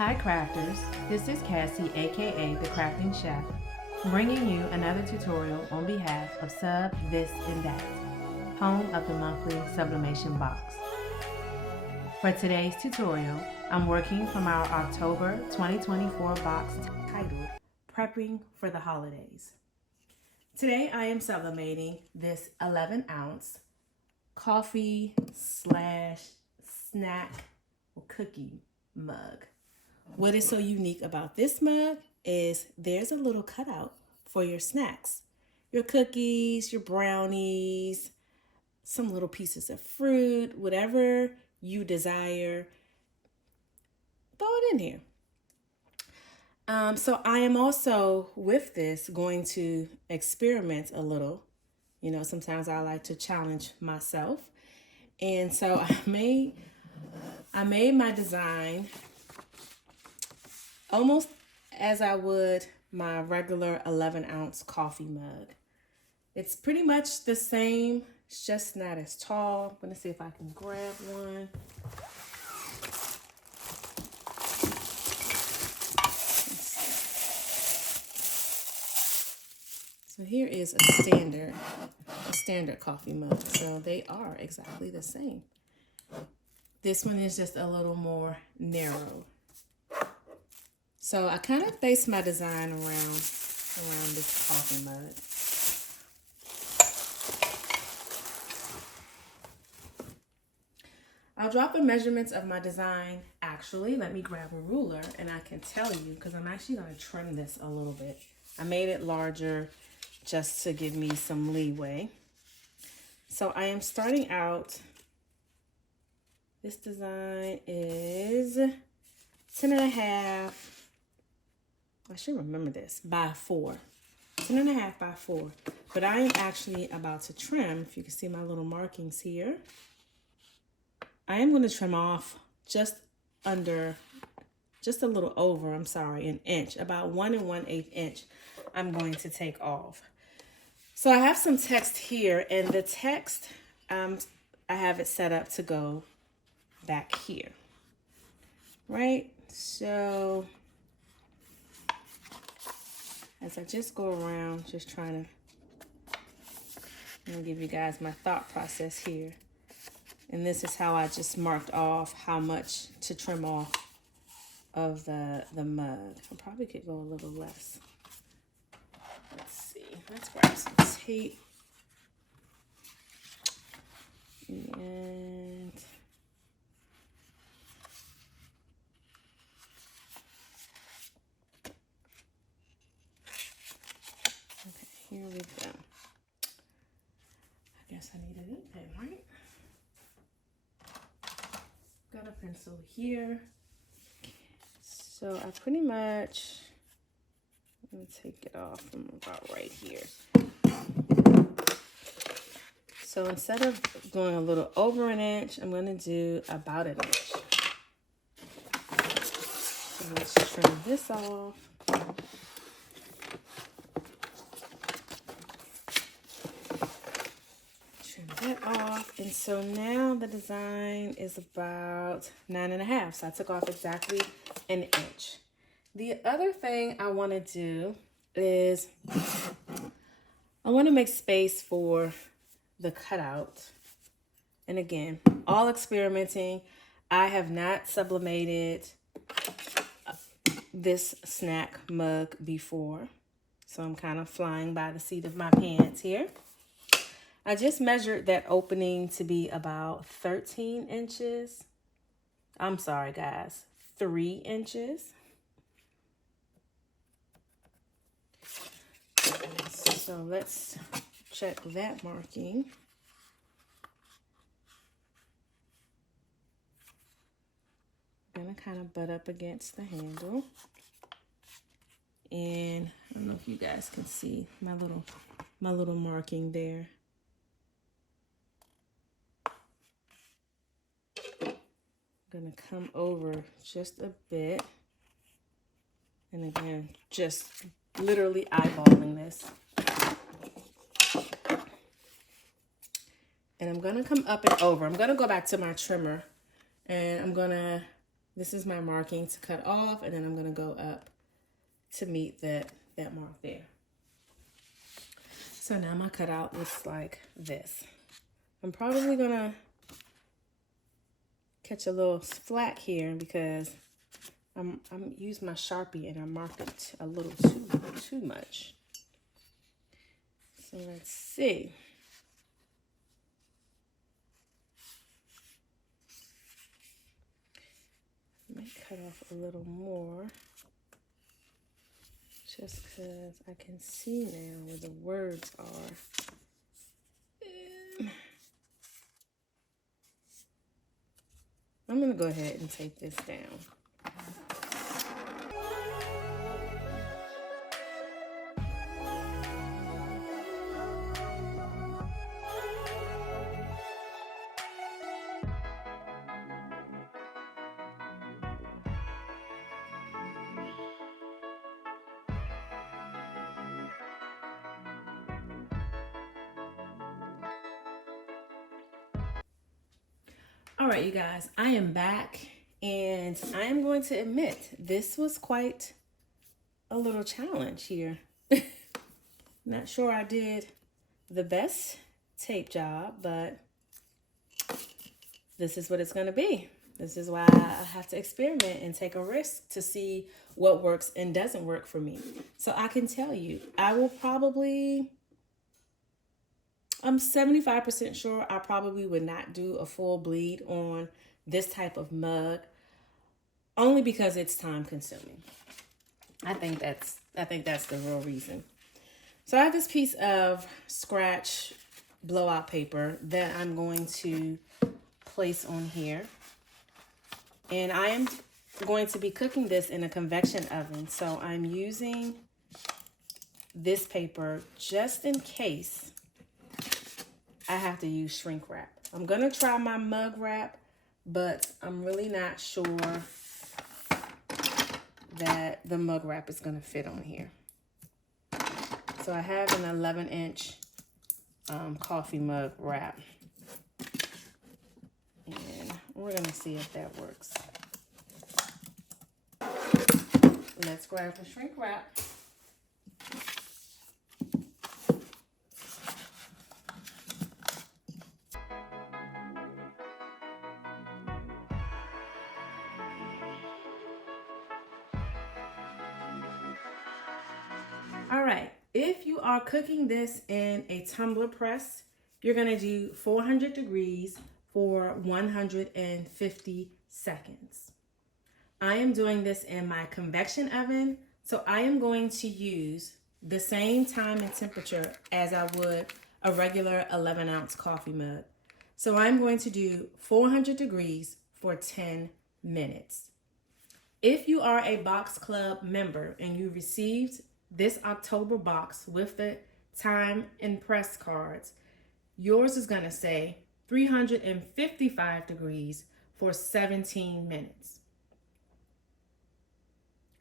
Hi crafters, this is Cassie aka The Crafting Chef, bringing you another tutorial on behalf of Sub This and That, home of the monthly Sublimation box. For today's tutorial, I'm working from our October 2024 box titled Prepping for the Holidays. Today I am sublimating this 11-ounce coffee / snack or cookie mug. What is so unique about this mug is there's a little cutout for your snacks, your cookies, your brownies, some little pieces of fruit, whatever you desire, throw it in here. So I am also with this going to experiment a little. You know, sometimes I like to challenge myself. And so I made my design almost as I would my regular 11-ounce coffee mug. It's pretty much the same, it's just not as tall. I'm gonna see if I can grab one. So here is a standard coffee mug. So they are exactly the same. This one is just a little more narrow. So I kind of based my design around this coffee mug. I'll drop the measurements of my design. Actually, let me grab a ruler and I can tell you, because I'm actually going to trim this a little bit. I made it larger just to give me some leeway. So I am starting out, this design is 10.5. I should remember this, by 4. 10.5 by 4. But I am actually about to trim, if you can see my little markings here. I am going to trim off just a little over, an inch, about 1 1/8 inch I'm going to take off. So I have some text here, and the text, I have it set up to go back here, right? So as I just go around, just trying to give you guys my thought process here. And this is how I just marked off how much to trim off of the mug. I probably could go a little less. Let's see. Let's grab some tape. And okay, here we go. I guess I need an ink pen, right? Got a pencil here. So I pretty much, I'm gonna take it off from about right here. So instead of going a little over an inch, I'm gonna do about an inch. So let's trim this off. That off, and so now the design is about 9.5, so I took off exactly an inch. The other thing I want to do is I want to make space for the cutout, and again, all experimenting. I have not sublimated this snack mug before, so I'm kind of flying by the seat of my pants here. I just measured that opening to be about 13 inches. I'm sorry, guys, 3 inches. So let's check that marking. I'm gonna kind of butt up against the handle. And I don't know if you guys can see my little marking there. Gonna come over just a bit, and again, just literally eyeballing this, and I'm gonna come up and over. I'm gonna go back to my trimmer, and I'm gonna This is my marking to cut off, and then I'm gonna go up to meet that mark there. So now my cutout looks like this. I'm probably gonna catch a little flack here because I'm using my Sharpie and I marked it a little too much. So let's see. I might cut off a little more just because I can see now where the words are. I'm going to go ahead and take this down. All right, you guys, I am back, and I am going to admit this was quite a little challenge here. Not sure I did the best tape job, but this is what it's going to be. This is why I have to experiment and take a risk to see what works and doesn't work for me. So I can tell you, I'm 75% sure I probably would not do a full bleed on this type of mug, only because it's time consuming. I think that's the real reason. So I have this piece of scratch blowout paper that I'm going to place on here. And I am going to be cooking this in a convection oven. So I'm using this paper just in case I have to use shrink wrap. I'm going to try my mug wrap, but I'm really not sure that the mug wrap is going to fit on here. So I have an 11-inch coffee mug wrap. And we're going to see if that works. Let's grab the shrink wrap. All right, if you are cooking this in a tumbler press, you're gonna do 400 degrees for 150 seconds. I am doing this in my convection oven, so I am going to use the same time and temperature as I would a regular 11-ounce coffee mug. So I'm going to do 400 degrees for 10 minutes. If you are a Box Club member and you received this October box with the time and press cards, yours is going to say 355 degrees for 17 minutes.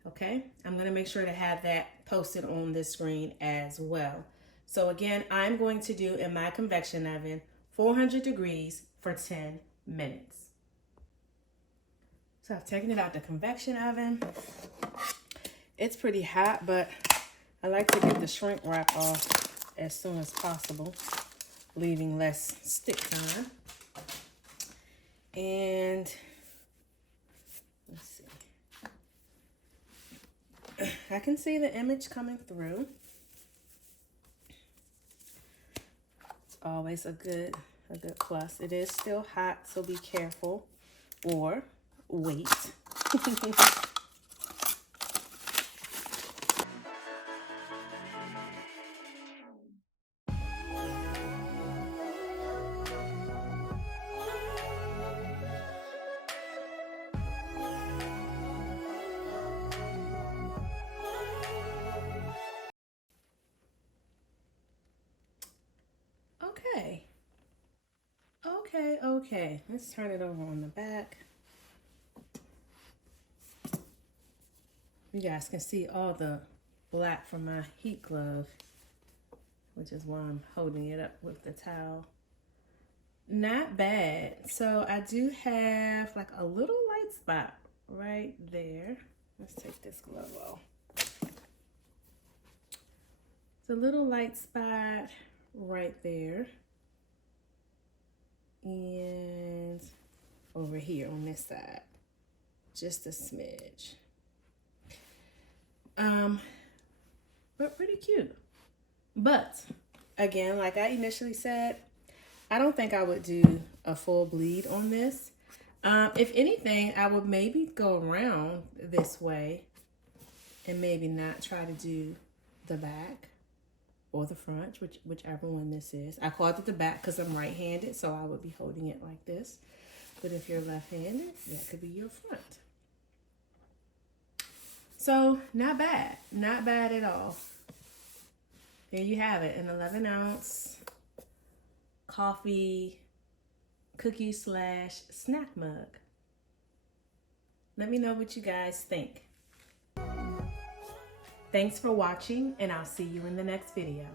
Okay, I'm going to make sure to have that posted on this screen as well. So again, I'm going to do in my convection oven 400 degrees for 10 minutes. So I've taken it out the convection oven. It's pretty hot, but I like to get the shrink wrap off as soon as possible, leaving less stick time. And let's see. I can see the image coming through. It's always a good plus. It is still hot, so be careful or wait. Okay. Let's turn it over on the back. You guys can see all the black from my heat glove, which is why I'm holding it up with the towel. Not bad. So I do have like a little light spot right there. Let's take this glove off. It's a little light spot right there. And over here on this side, just a smidge. But pretty cute. But again, like I initially said, I don't think I would do a full bleed on this. If anything, I would maybe go around this way and maybe not try to do the back or the front, whichever one this is. I called it the back because I'm right-handed, so I would be holding it like this. But if you're left-handed, that could be your front. So not bad, not bad at all. There you have it, an 11-ounce coffee cookie / snack mug. Let me know what you guys think. Thanks for watching, and I'll see you in the next video.